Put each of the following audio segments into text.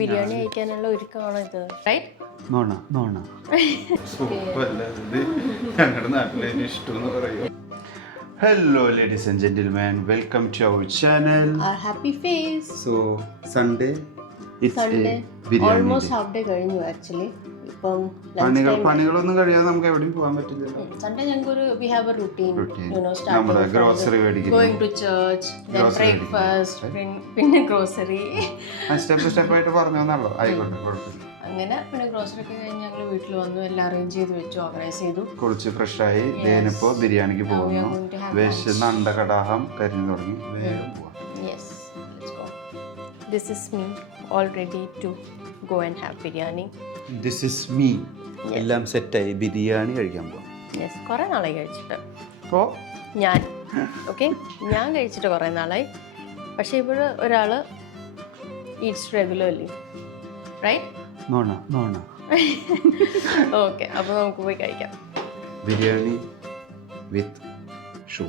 ബിരിയാണി കഴിക്കാനുള്ള ഒരുക്കമാണോ ഇത്? Right? Hello ladies and gentlemen, welcome to our channel. Our happy face. So Sunday, it's Sunday. a biryani Almost day. half day കഴിഞ്ഞു actually. ഇപ്പം പണികളൊന്നും കഴിയാതെ നമുക്ക് എവിടെയും പോകാൻ പറ്റില്ലല്ലോ. സൺഡേ ഞങ്ങൾക്ക് we have a routine. You know, നമ്മുടെ starting grocery from മേടിക്കുന്നു, going to church, then breakfast, പിന്നെ ഗ്രോസറി. സ്റ്റെപ്പ് സ്റ്റെപ്പ് ആയിട്ട് പറഞ്ഞു തന്നല്ലോ. ആയിക്കോട്ടെ, കുഴപ്പമില്ല. അങ്ങനെ പിന്നെ ഗ്രോസറി ഒക്കെ കഴിഞ്ഞ് ഞങ്ങൾ വീട്ടിൽ വന്നു, എല്ലാം അറേഞ്ച് ചെയ്ത് വെച്ചു, ഓർഗനൈസ് ചെയ്തു, കുളിച്ച് ഫ്രഷായി ദേനിപ്പോ ബിരിയാണിക്ക് പോകുന്നു. വിശന്ന് അണ്ടകടാഹം കരിഞ്ഞു തുടങ്ങി. വേഗം പോവാം. Yes, let's go. This is me all ready to go and have biryani. This is me. എല്ലാം സെറ്റായി ബിരിയാണി കഴിക്കാൻ പോകാം. യെസ്, കുറേ നാളായി കഴിച്ചിട്ട്. അപ്പോൾ ഞാൻ ഞാൻ കഴിച്ചിട്ട് കുറേ നാളായി. പക്ഷേ ഇവിടെ ഒരാൾ ഈറ്റ്സ് റെഗുലർലി, റൈറ്റ്? നോണ ഓക്കെ, അപ്പോൾ നമുക്ക് പോയി കഴിക്കാം ബിരിയാണി വിത്ത് ഷൂ.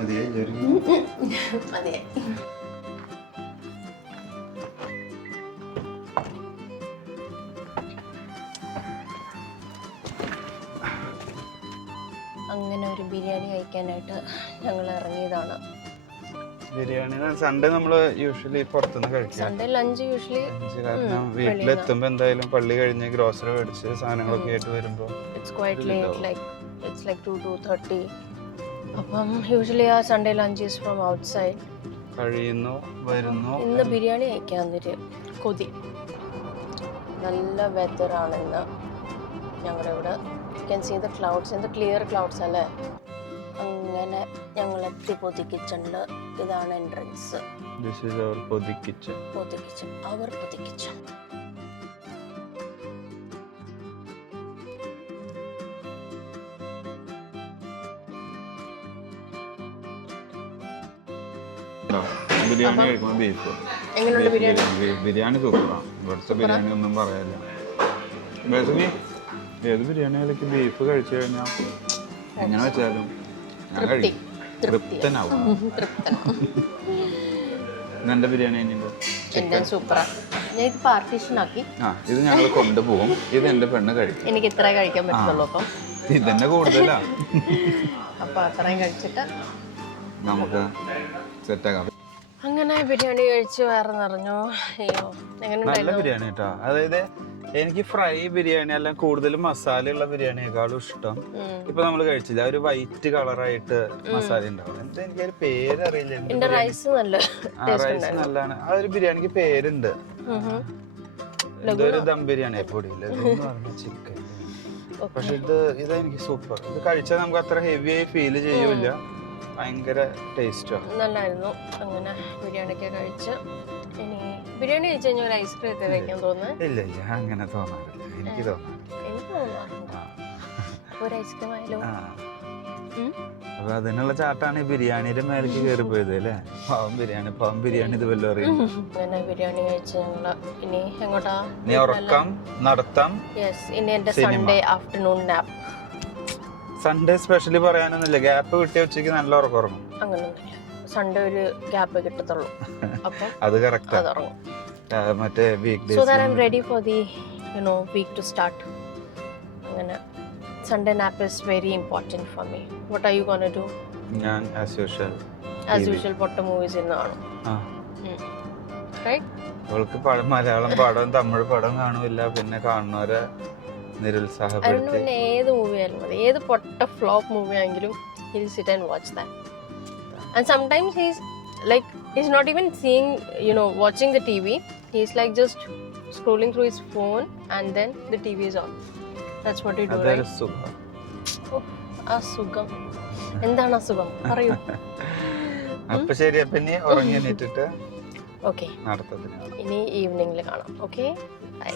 മതിയായി അതെ. അങ്ങനെ ഒരു ബിരിയാണി കഴിക്കാനായിട്ട് ഞങ്ങൾ ഇറങ്ങിയതാണ്. ബിരിയാണി സൺഡേ നമ്മൾ യൂഷ്വലി പുറത്തുനിന്ന് കഴിക്കാം. സൺഡേ ലഞ്ച് യൂഷ്വലി കാരണം വീട്ടിലെത്തുമ്പോൾ എന്തായാലും പള്ളി കഴിഞ്ഞ് ഗ്രോസറി മേടിച്ച് സാധനങ്ങളൊക്കെ ആയിട്ട് വരുമ്പോൾ it's quite late, like it's like 2:30. അപ്പം യൂഷ്വലി ആ Sunday lunch is from outside. കഴിയുന്നു വരുന്നു. ഇന്ന് ബിരിയാണി കഴിക്കാന്നൊരു കൊതി. നല്ല വെതറാണ് ഇന്ന് ഞങ്ങളുടെ ഇവിടെ. You can see the clouds, എന്ത് ക്ലിയർ ക്ലൗഡ്സ് അല്ലേ. അങ്ങനെ ഞങ്ങൾ എത്തി പൊതി കിച്ചണിൽ. ഇതാണ് എൻട്രൻസ്. ദിസ് ഈസ് അവർ പൊതി കിച്ചൺ. പൊതി കിച്ചൺ, അവർ പൊതി കിച്ചൺ. ബിരിയാണി കഴിക്കുമ്പോൾ ബീഫ്. എങ്ങനെയുണ്ട് ബിരിയാണി? ബിരിയാണി സൂപ്പറാണ്. ഇവിടുത്തെ ബിരിയാണി ഒന്നും പറയാനില്ല. ബേസിക്കലി ഏത് ബിരിയാണിയിലേക്ക് ബീഫ് കഴിച്ചു കഴിഞ്ഞാൽ എങ്ങനെ വെച്ചാലും ഞാൻ കഴിക്കും, തൃപ്തനാവും. എന്റെ ബിരിയാണി എല്ലാം സൂപ്പറാണ്. ഞാൻ ഇത് പാർട്ടീഷനാക്കി. ഇത് ഞങ്ങൾ കൊണ്ടുപോകും. ഇത് എന്റെ പെണ്ണ് കഴിക്കും. എനിക്ക് ഇത്ര കഴിക്കാൻ പറ്റുള്ളൂ. അപ്പം ഇതന്നെ കൂടുതലാ. അപ്പം അത്രയും കഴിച്ചിട്ട് നമുക്ക് സെറ്റാക്കാം. അങ്ങനെ ബിരിയാണി കഴിച്ച് വേറെ നിറഞ്ഞു. അയ്യോ, എങ്ങനെ നല്ല ബിരിയാണി കേട്ടോ. അതായത് എനിക്ക് ഫ്രൈ ബിരിയാണി അല്ല, കൂടുതലും മസാലയുള്ള ബിരിയാണിയേക്കാളും ഇഷ്ടം ഇപ്പൊ നമ്മൾ കഴിച്ചില്ല, ഒരു വൈറ്റ് കളറായിട്ട് മസാല ഉണ്ടാവും. എന്താ എനിക്കൊരു പേരറിയില്ല. റൈസ് നല്ലതാണ്. ആ ഒരു ബിരിയാണിക്ക് പേരുണ്ട്. എന്തോ ഒരു ദം ബിരിയാണി പൊടിയില്ല, ചിക്കൻ. പക്ഷെ ഇതെനിക്ക് സൂപ്പർ. ഇത് കഴിച്ചാൽ നമുക്ക് അത്ര ഹെവി ആയി ഫീൽ ചെയ്യൂല. ഭയങ്കര ടേസ്റ്റാണ്, നല്ലായിരുന്നു. അങ്ങനെ ബിരിയാണിയൊക്കെ കഴിച്ച് ഇനി ബിരിയാണി കഴിച്ച് കഴിഞ്ഞാൽ ഒരു ഐസ്ക്രീം ഒക്കെ കഴിക്കാൻ തോന്നുന്നു. ഇല്ല അങ്ങനെ തോന്നാറില്ല. എനിക്ക് തോന്നാറുണ്ട് ഒരു ഐസ്ക്രീം ആയാലും. അപ്പൊ അതിനുള്ള ചാട്ടാണ് ഈ ബിരിയാണിയുടെ മേലേക്ക് കയറി പോയത് അല്ലേ. പാവം ബിരിയാണി ഇത് വല്ലതും അറിയാം. അങ്ങനെ ബിരിയാണി കഴിച്ച് ഞങ്ങള് ഇനി എങ്ങോട്ടാ? നീ ഉറക്കം നടത്താം. യെസ്, ഇനി എന്റെ Sunday afternoon nap. Sunday specially പറയാനൊന്നുമില്ല. ഗ്യാപ്പ് കിട്ടിയ ഉച്ചയ്ക്ക് നല്ല ഉറക്കം ഉറങ്ങും. അങ്ങനൊന്നുമില്ല, സൺഡേ ഒരു ഗ്യാപ്പ് കിട്ടത്തുള്ളൂ. അപ്പം അത് കറക്റ്റ്. അത് ഉറങ്ങും. മറ്റേ week so that I am ready for the week to start. അങ്ങനെ Sunday nap is very important for me. What are you gonna do? ഞാൻ ആസ് യൂഷ്വൽ പൊട്ട മൂവീസ് ഇന്ന് കാണും. അവൾക്ക് മലയാളം പടം തമിഴ് പടം കാണുമില്ല. പിന്നെ കാണുന്നവരെ നിരുത്സാഹപ്പെടുത്തി പിന്നെ ഏത് മൂവി ആയാലും മതി, ഏത് പൊട്ട ഫ്ലോപ്പ് മൂവി ആണെങ്കിലും he'll sit and watch that. And sometimes he's not even seeing, watching the TV. He's like just scrolling through his phone and then the TV is on. That's what he do, right? സുഖം. അസുഖം എന്താണ് അസുഖം പറയൂ. അപ്പൊ ശരി, അപ്പൊ ഇനി ഉറങ്ങി എണീറ്റിട്ട് ഓക്കെ, ഇനി ഈവനിങ്ങിൽ കാണാം. Okay, bye.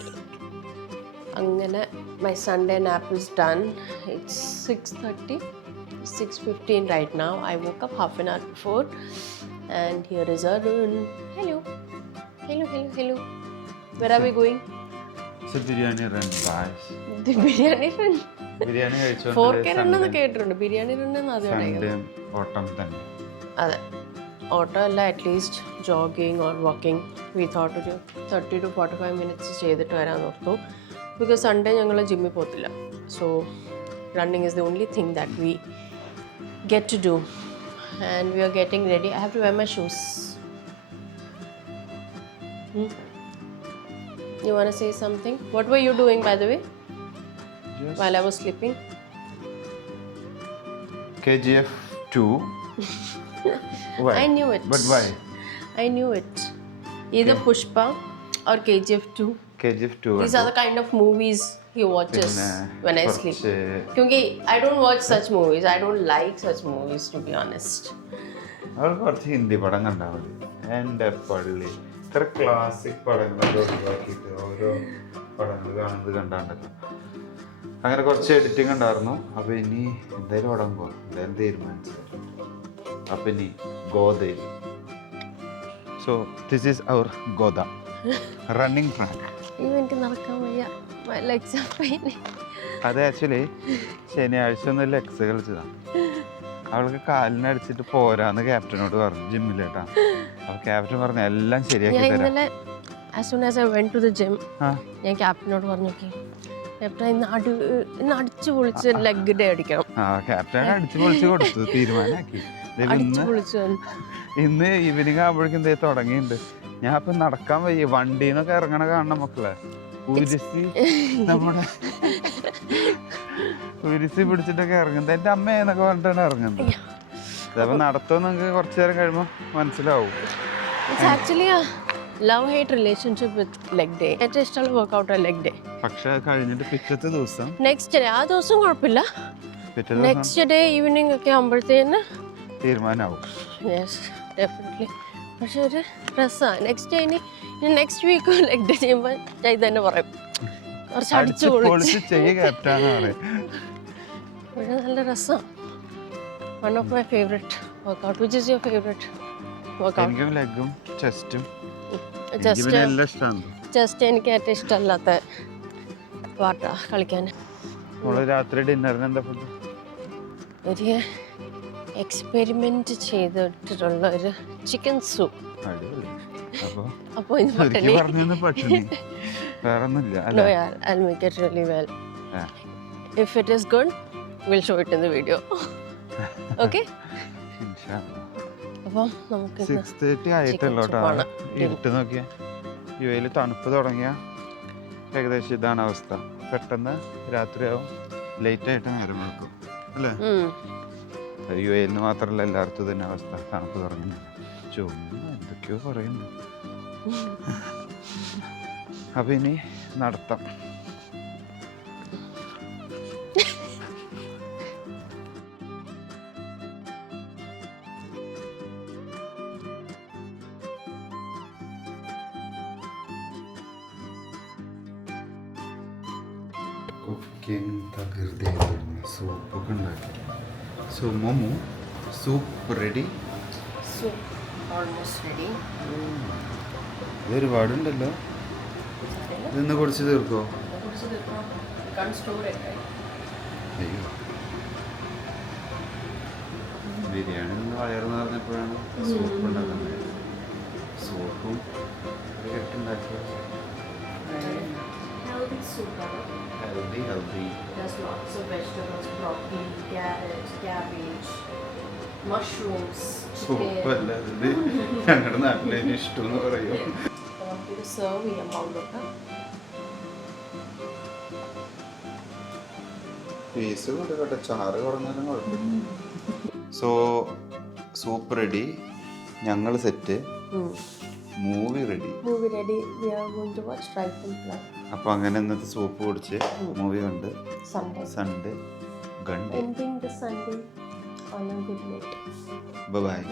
അങ്ങനെ my Sunday nap is done. It's 6:15 right now. I woke up half an hour before and here is Arun. Hello. Where are we going? It's a biryani run, guys. The biryani run? Biryani 4K റണ്ണെന്ന് കേട്ടിട്ടുണ്ട്, ബിരിയാണി റണ്ണെന്ന് ആദ്യമായിട്ട്. ഓട്ടം തന്നെ. അതെ, auto അല്ല, at least jogging or walking. We thought ഒരു 30 to 45 minutes ചെയ്തിട്ട് വരാൻ ഓർത്തു. ബിക്കോസ് സൺഡേ ഞങ്ങൾ ജിമ്മിൽ പോകത്തില്ല. So running is the only thing that we get to do. And we are getting ready. I have to wear my shoes. You want to say something? What were you doing, by the way, while I was sleeping? KGF 2. Why? I knew it. But why? I knew it. Either Pushpa or KGF 2. KGF 2. These are the kind of movies he watches when I sleep. Because I don't watch such movies. I don't like such movies, to be honest. അവർക്ക് കുറച്ച് ഹിന്ദി പടം കണ്ടാൽ മതി. എൻ്റെ പള്ളി ഇത്ര classic പടങ്ങളൊക്കെ ഒഴിവാക്കിയിട്ട് ഓരോ പടങ്ങൾ കാണുന്നത് കണ്ടാണ്ടല്ലോ. അങ്ങനെ കുറച്ച് എഡിറ്റിംഗ് ഉണ്ടായിരുന്നു. അപ്പോൾ ഇനി എന്തായാലും പടം പോകും, എന്തായാലും തീരുമാനിച്ചു. അപ്പം ഇനി ഗോദയിൽ. സോ ദിസ് ഈസ് അവർ ഗോദ റണ്ണിങ് ട്രാക്ക്. എനിക്ക് നടക്കാൻ വയ്യ, my legs are paining. അത് ആക്ച്വലി ശനിയാഴ്ച ഒന്ന് ലെഗ്സ് കളിച്ചതാണ്. അവൾക്ക് കാലിനടിച്ചിട്ട് പോരാന്ന് ക്യാപ്റ്റനോട് പറഞ്ഞു ജിമ്മിലേട്ടാ. അപ്പോൾ ക്യാപ്റ്റൻ പറഞ്ഞു എല്ലാം ശരിയാക്കി തരാം. ഇന്നലെ as soon as I went to the gym, ഞാൻ ക്യാപ്റ്റനോട് പറഞ്ഞു, ക്യാപ്റ്റൻ ഇന്ന് അടിച്ചു പൊളിച്ച് ലെഗ് ഡേ അടിക്കണം. ക്യാപ്റ്റൻ അടിച്ചു പൊളിച്ച് കൊടുത്തു, തീരുമാനമാക്കി. ഇന്ന് ഈവനിങ് ആകുമ്പോഴേക്കും എന്തേ തുടങ്ങിയിട്ടുണ്ട്. ഞാൻ ഇപ്പം നടക്കാൻ വയ്യ, വണ്ടിന്നൊക്കെ ഇറങ്ങണ കാണണം മക്കളെ. നമ്മുടെ ഉരുസി പിടിച്ചിട്ടൊക്കെ ഇറങ്ങുന്നത് എൻ്റെ അമ്മയെന്നൊക്കെ പറഞ്ഞിട്ടാണ് ഇറങ്ങുന്നത്. അതപ്പോൾ നടത്തുമെന്ന് നിങ്ങൾക്ക് കുറച്ചു നേരം കഴിയുമ്പോൾ മനസ്സിലാവും. Love hate relationship with leg day. ഏറ്റവും ഇഷ്ടമുള്ള വർക്കൗട്ട് ലെഗ് ഡേ. പക്ഷെ കഴിഞ്ഞിട്ട് പിറ്റത്തെ ദിവസം നെക്സ്റ്റ് ഡേ, ആ ദിവസം കുഴപ്പമില്ല, നെക്സ്റ്റ് ഡേ ഈവനിങ് ഒക്കെ ആകുമ്പോഴത്തേന് തീരുമാനമാവും. Yes, definitely. പക്ഷെ ഒരു രസമാണ്. നെക്സ്റ്റ് ഡേ ഇനി നെക്സ്റ്റ് വീക്ക് ലെഗ് ഡേ ചെയ്യുമ്പോൾ ഞാൻ ഇത് തന്നെ പറയും, കുറച്ച് അടിച്ചു പൊളിച്ച് പക്ഷെ നല്ല രസമാണ്. One of my favourite workout. Which is your favourite workout? ലെഗും ചെസ്റ്റും. ചെസ്റ്റ് എനിക്ക് ഏറ്റവും ഇഷ്ടമല്ലാത്ത പാട്ടാ കളിക്കാൻ. രാത്രി ഡിന്നറിന് എന്താ ഫുഡ്? ഒരു എക്സ്പെരിമെന്റ് ചെയ്തിട്ടുള്ള ഒരു ചിക്കൻ സൂപ്പ്. അപ്പോൾ ഇത് പട്ടിണി. No, yeah, I'll make it really well. If it is good, we'll show it in the video. Okay? അപ്പം നമുക്ക് 6:30 ആയിട്ടുള്ളൂ കേട്ടോ. ഇരുട്ട് നോക്കിയാൽ യുഎയിൽ തണുപ്പ് തുടങ്ങിയ ഏകദേശം ഇതാണ് അവസ്ഥ. പെട്ടെന്ന് രാത്രിയാവും, ലേറ്റായിട്ട് നേരം വെക്കും അല്ലേ? യുഎയിൽ നിന്ന് മാത്രമല്ല, എല്ലായിടത്തും തന്നെ അവസ്ഥ. തണുപ്പ് തുടങ്ങുന്നു, ചുമ എന്തൊക്കെയോ പറയുന്നു. അപ്പം ഇനി നടത്താം. കുക്കിംഗ് തകൃതിയായിരുന്നു. സൂപ്പൊക്കെ ഉണ്ടാക്കി. So momo soup ready. ഇത് ഒരുപാടുണ്ടല്ലോ. ഇന്ന് കുടിച്ച് തീർക്കോ? അയ്യോ, ബിരിയാണി നിന്ന് വയറെന്ന് പറഞ്ഞപ്പോഴാണ് സൂപ്പ് ഉണ്ടാക്കുന്നത്. സൂപ്പും കെട്ടുണ്ടാക്കിയത് healthy. There's lots of vegetables, broccoli, carrot, cabbage, mushrooms, soup അല്ല ഇത്, ഞങ്ങളുടെ നാട്ടിലെ ഇഷ്ടം എന്ന് പറയും. നമുക്കിത് സെർവ് ചെയ്യാൻ പാടുള്ളൂ. പീസ് കൊടുക്കട്ടെ, ചാറ് കുറഞ്ഞാലും കുഴപ്പമില്ല. സോ സൂപ്പ് റെഡി, ഞങ്ങൾ സെറ്റ്, മൂവി റെഡി. അപ്പൊ അങ്ങനെ ഇന്നത്തെ സൂപ്പ് കുടിച്ച് മൂവി കണ്ട് Sunday ഗണ്ട്. Ending the Sunday on a good note. Bye bye.